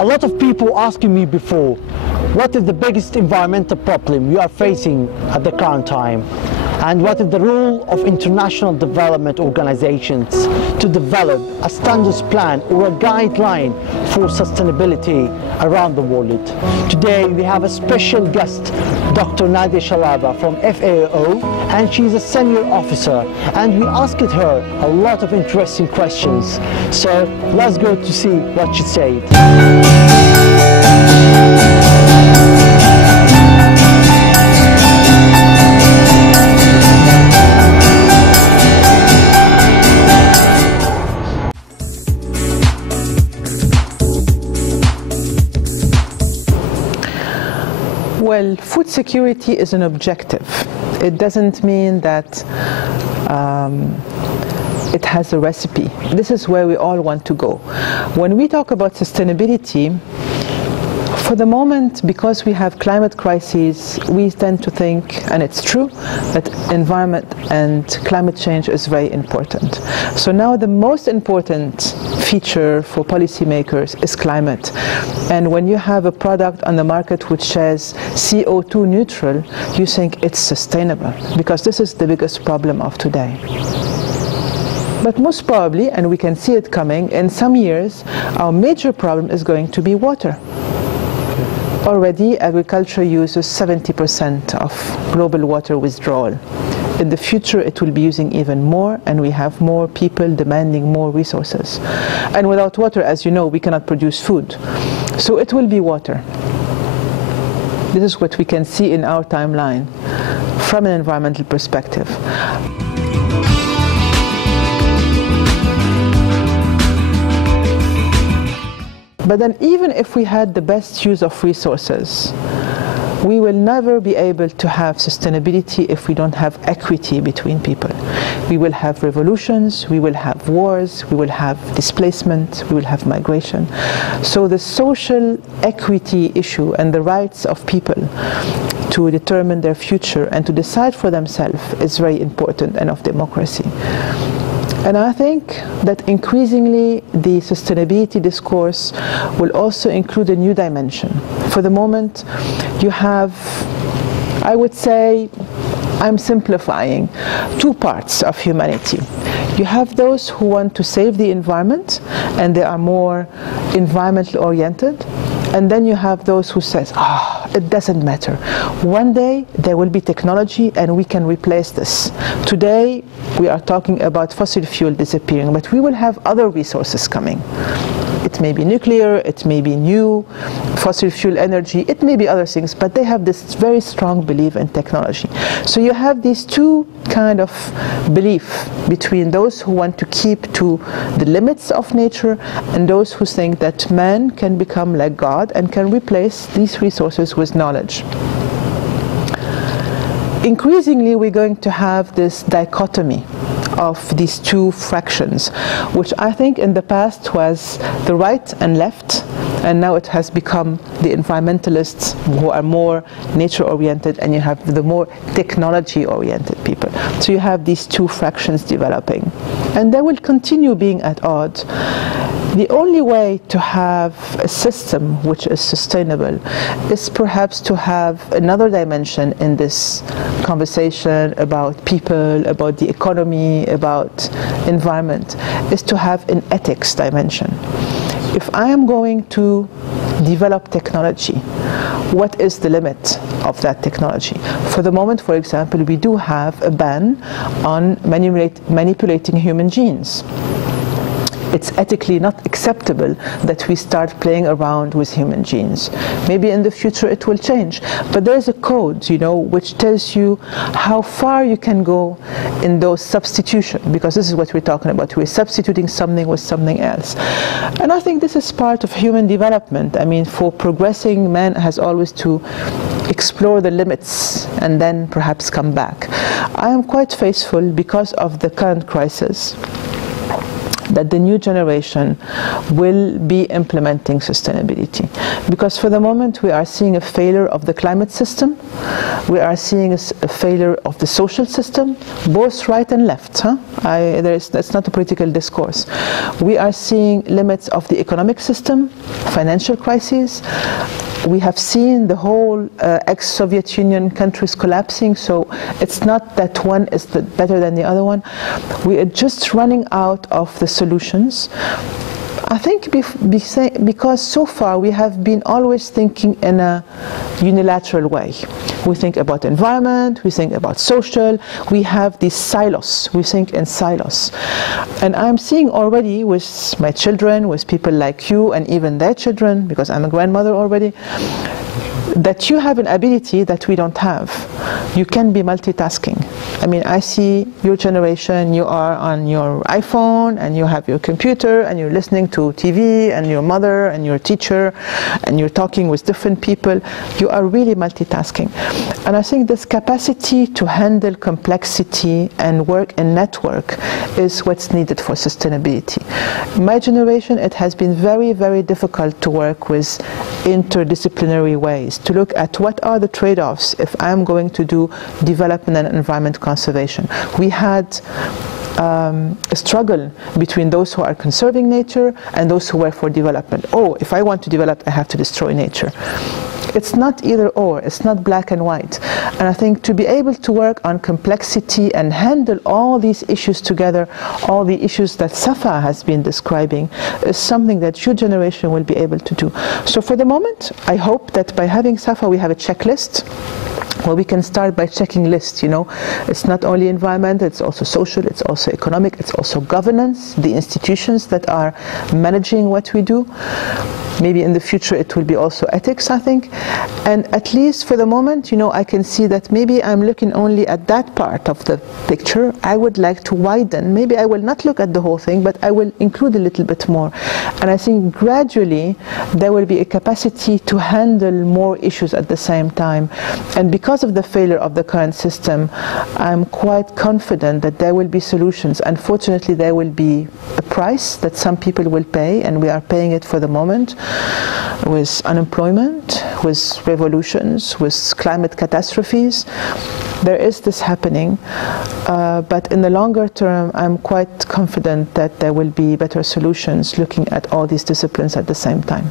A lot of people asking me before, what is the biggest environmental problem we are facing at the current time? And what is the role of international development organizations to develop a standards plan or a guideline for sustainability around the world? Today we have a special guest, Dr. Nadia Scialabba from FAO, and she's a senior officer, and we asked her a lot of interesting questions. So let's go to see what she said. Well, food security is an objective. It doesn't mean that it has a recipe. This is where we all want to go. When we talk about sustainability, for the moment, because we have climate crises, we tend to think, and it's true, that environment and climate change is very important. So now the most important feature for policymakers is climate. And when you have a product on the market which says CO2 neutral, you think it's sustainable, because this is the biggest problem of today. But most probably, and we can see it coming, in some years, our major problem is going to be water. Already, agriculture uses 70% of global water withdrawal. In the future, it will be using even more, and we have more people demanding more resources. And without water, as you know, we cannot produce food. So it will be water. This is what we can see in our timeline from an environmental perspective. But then even if we had the best use of resources, we will never be able to have sustainability if we don't have equity between people. We will have revolutions, we will have wars, we will have displacement, we will have migration. So the social equity issue and the rights of people to determine their future and to decide for themselves is very important, and of democracy. And I think that increasingly the sustainability discourse will also include a new dimension. For the moment, you have, I would say, I'm simplifying, two parts of humanity. You have those who want to save the environment, and they are more environmentally oriented. And then you have those who says, it doesn't matter. One day there will be technology and we can replace this. Today we are talking about fossil fuel disappearing, but we will have other resources coming. It may be nuclear, it may be new fossil fuel energy, it may be other things, but they have this very strong belief in technology. So you have these two kind of belief between those who want to keep to the limits of nature and those who think that man can become like God and can replace these resources with knowledge. Increasingly, we're going to have this dichotomy of these two fractions, which I think in the past was the right and left, and now it has become the environmentalists who are more nature-oriented, and you have the more technology-oriented people. So you have these two fractions developing, and they will continue being at odds. The only way to have a system which is sustainable is perhaps to have another dimension in this conversation about people, about the economy, about environment, is to have an ethics dimension. If I am going to develop technology, what is the limit of that technology? For the moment, for example, we do have a ban on manipulating human genes. It's ethically not acceptable that we start playing around with human genes. Maybe in the future it will change, but there's a code, which tells you how far you can go in those substitution, because this is what we're talking about. We're substituting something with something else. And I think this is part of human development. I mean, for progressing, man has always to explore the limits and then perhaps come back. I am quite faithful, because of the current crisis, that the new generation will be implementing sustainability. Because for the moment we are seeing a failure of the climate system, we are seeing a failure of the social system, both right and left. That's not a political discourse. We are seeing limits of the economic system, financial crises. We have seen the whole ex-Soviet Union countries collapsing, so it's not that one is better than the other one. We are just running out of the solutions. I think because so far we have been always thinking in a unilateral way. We think about environment, we think about social, we have these silos, we think in silos. And I'm seeing already with my children, with people like you and even their children, because I'm a grandmother already, that you have an ability that we don't have. You can be multitasking. I mean, I see your generation, you are on your iPhone and you have your computer and you're listening to TV and your mother and your teacher and you're talking with different people. You are really multitasking. And I think this capacity to handle complexity and work in network is what's needed for sustainability. My generation, it has been very, very difficult to work with interdisciplinary ways, to look at what are the trade-offs if I'm going to do development and environment conservation. We had a struggle between those who are conserving nature and those who were for development. Oh, if I want to develop, I have to destroy nature. It's not either or, it's not black and white. And I think to be able to work on complexity and handle all these issues together, all the issues that Safa has been describing, is something that your generation will be able to do. So for the moment, I hope that by having Safa we have a checklist. Well, we can start by checking lists, you know. It's not only environment, it's also social, it's also economic, it's also governance, the institutions that are managing what we do. Maybe in the future it will be also ethics, I think. And at least for the moment, you know, I can see that maybe I'm looking only at that part of the picture. I would like to widen. Maybe I will not look at the whole thing, but I will include a little bit more. And I think gradually there will be a capacity to handle more issues at the same time. And because of the failure of the current system, I'm quite confident that there will be solutions. Unfortunately, there will be a price that some people will pay, and we are paying it for the moment, with unemployment, with revolutions, with climate catastrophes. There is this happening, but in the longer term, I'm quite confident that there will be better solutions looking at all these disciplines at the same time.